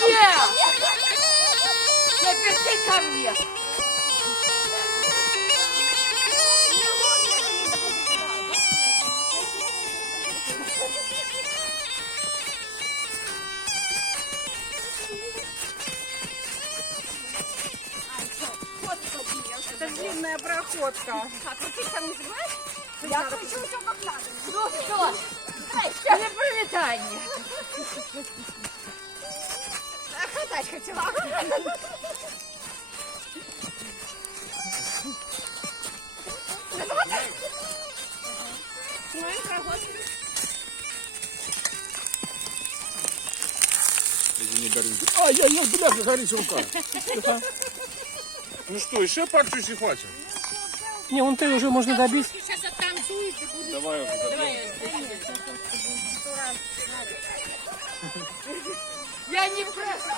мне! Теперь ко мне! Это длинная проходка. А крутить там не забываешь? Я кручу все как надо. Ну что? Не привитание! Хватать хотела. Снимаем проходку. Извини, Даринка. Ай-яй-яй, бляха, горит рука. Ну что, еще пару чуть хватит? Не, вон ты уже можно добить. Сейчас оттанцует и будет. Давай я Я не прошу,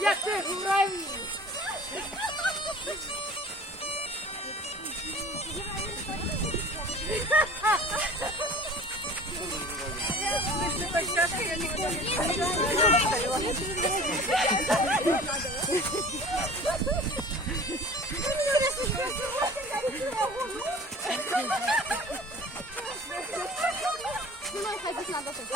я тоже муравей. Снимай, ходить надо тут.